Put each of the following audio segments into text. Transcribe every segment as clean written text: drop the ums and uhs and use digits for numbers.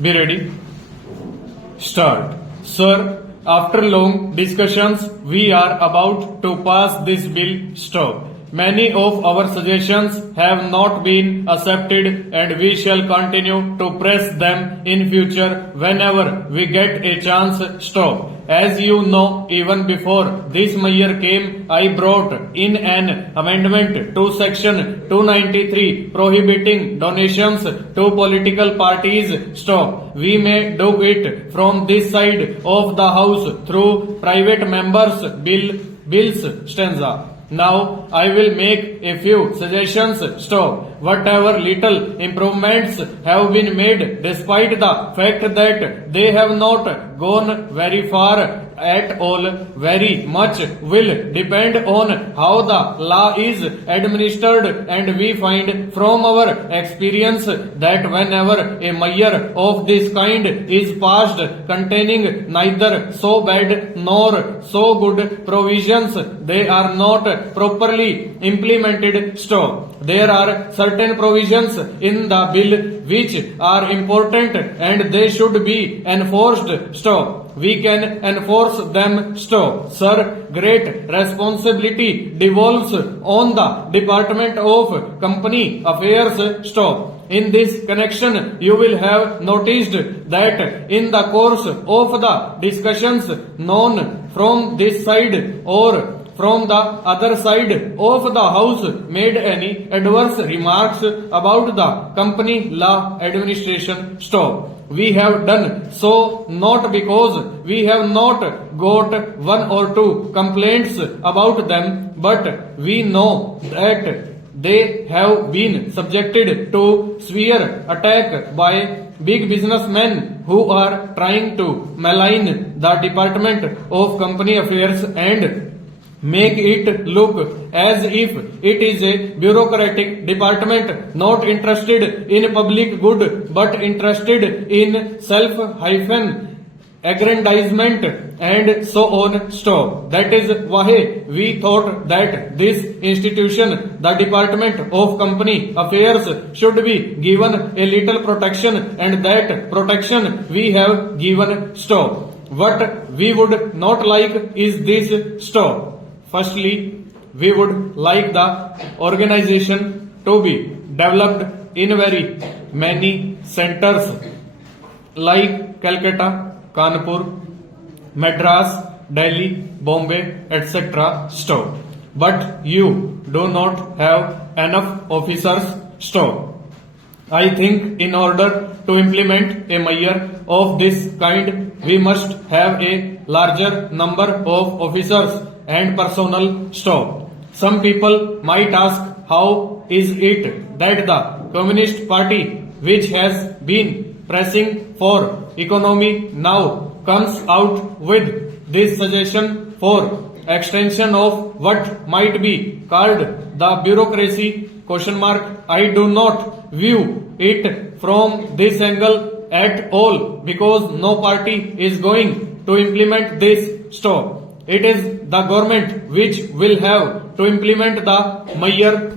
Be ready. Start. Sir, after long discussions, we are about to pass this bill. Stop. Many of our suggestions have not been accepted and we shall continue to press them in future whenever we get a chance. Stop. As you know, even before this mayor came, I brought in an amendment to section 293 prohibiting donations to political parties. Stop. We may do it from this side of the house through private members' bills stanza. Now I will make a few suggestions. Stop. Whatever little improvements have been made, despite the fact that they have not gone very far at all, very much will depend on how the law is administered, and we find from our experience that whenever a measure of this kind is passed containing neither so bad nor so good provisions, they are not properly implemented. Stop. There are certain provisions in the bill which are important and they should be enforced. Stop. We can enforce them. Stop. Sir, great responsibility devolves on the Department of Company Affairs. Stop. In this connection, you will have noticed that in the course of the discussions, none from this side or from the other side of the house made any adverse remarks about the company law administration. Stop. We have done so not because we have not got one or two complaints about them, but we know that they have been subjected to severe attack by big businessmen who are trying to malign the Department of Company Affairs and make it look as if it is a bureaucratic department not interested in public good but interested in self-aggrandizement and so on. Stop. That is why we thought that this institution, the Department of Company Affairs, should be given a little protection, and that protection we have given. Stop. What we would not like is this. Stop. Firstly, we would like the organization to be developed in very many centers like Calcutta, Kanpur, Madras, Delhi, Bombay, etc. Stop. But you do not have enough officers. Stop. I think in order to implement a measure of this kind, we must have a larger number of officers and personnel. Stop. Some people might ask, how is it that the Communist Party, which has been pressing for economy, now comes out with this suggestion for extension of what might be called the bureaucracy? ? I do not view it from this angle at all, because no party is going to implement this. Stop. It is the government which will have to implement the measure,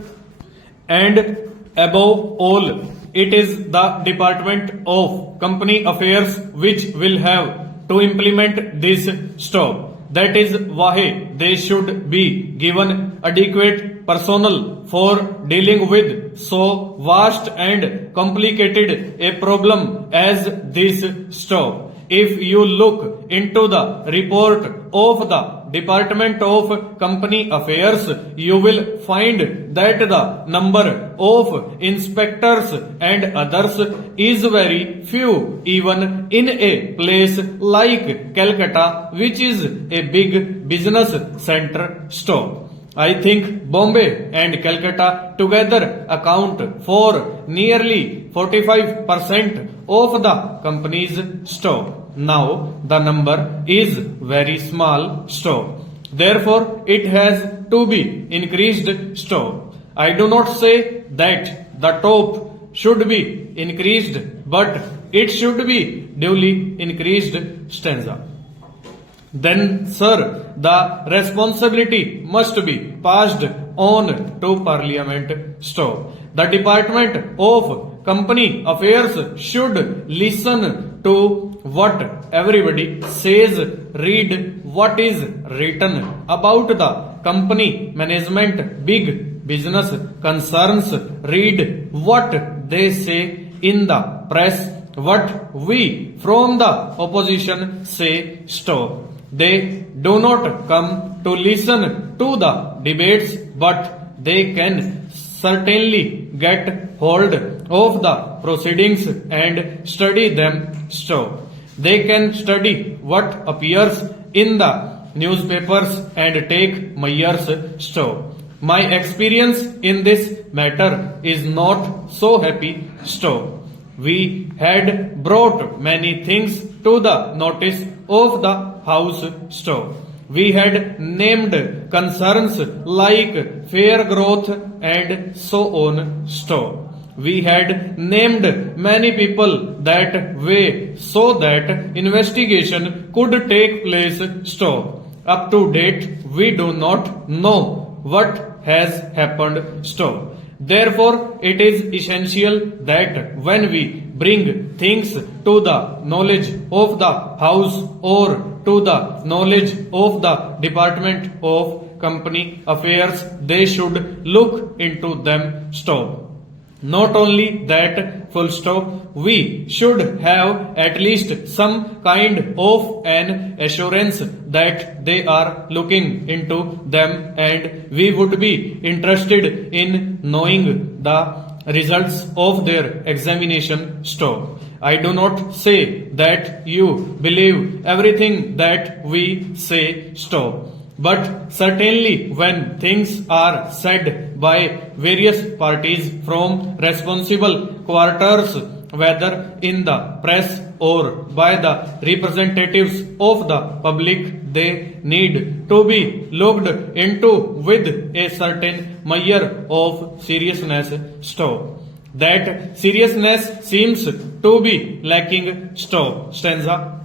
and above all, it is the Department of Company Affairs which will have to implement this. Stop. That is why they should be given adequate personnel for dealing with so vast and complicated a problem as this. Stop. If you look into the report of the Department of Company Affairs, you will find that the number of inspectors and others is very few, even in a place like Calcutta, which is a big business center. Stop. I think Bombay and Calcutta together account for nearly 45% of the company's stock. Now the number is very small stock. Therefore, it has to be increased stock. I do not say that the top should be increased, but it should be duly increased. Stanza. Then, sir, the responsibility must be passed on to Parliament. Stop. The Department of company affairs should listen to what everybody says, read what is written about the company management, big business concerns, read what they say in the press, what we from the opposition say, stop. They do not come to listen to the debates, but they can certainly get hold of the proceedings and study them. Stop. They can study what appears in the newspapers and take measures. Stop. My experience in this matter is not so happy. Stop. We had brought many things to the notice of the House. Stop. We had named concerns like fair growth and so on. Stop. We had named many people that way so that investigation could take place. Stop. Up to date, we do not know what has happened. Stop. Therefore, it is essential that when we bring things to the knowledge of the House or to the knowledge of the Department of Company Affairs, they should look into them. Stop. Not only that, full stop, we should have at least some kind of an assurance that they are looking into them, and we would be interested in knowing the results of their examination. Stop. I do not say that you believe everything that we say. Stop. But certainly when things are said by various parties from responsible quarters, whether in the press or by the representatives of the public, they need to be looked into with a certain measure of seriousness. Stop. That seriousness seems to be lacking. Stop. Stanza.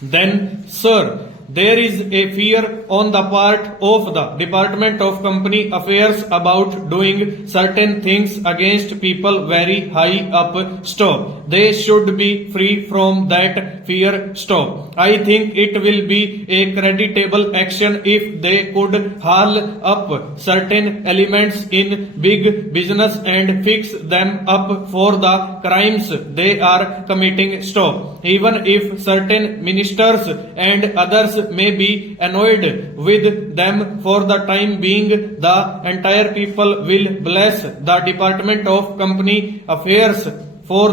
Then, sir, there is a fear on the part of the Department of Company Affairs about doing certain things against people very high up. Stop. They should be free from that fear. Stop. I think it will be a creditable action if they could haul up certain elements in big business and fix them up for the crimes they are committing. Stop. Even if certain ministers and others may be annoyed with them for the time being, the entire people will bless the Department of Company Affairs for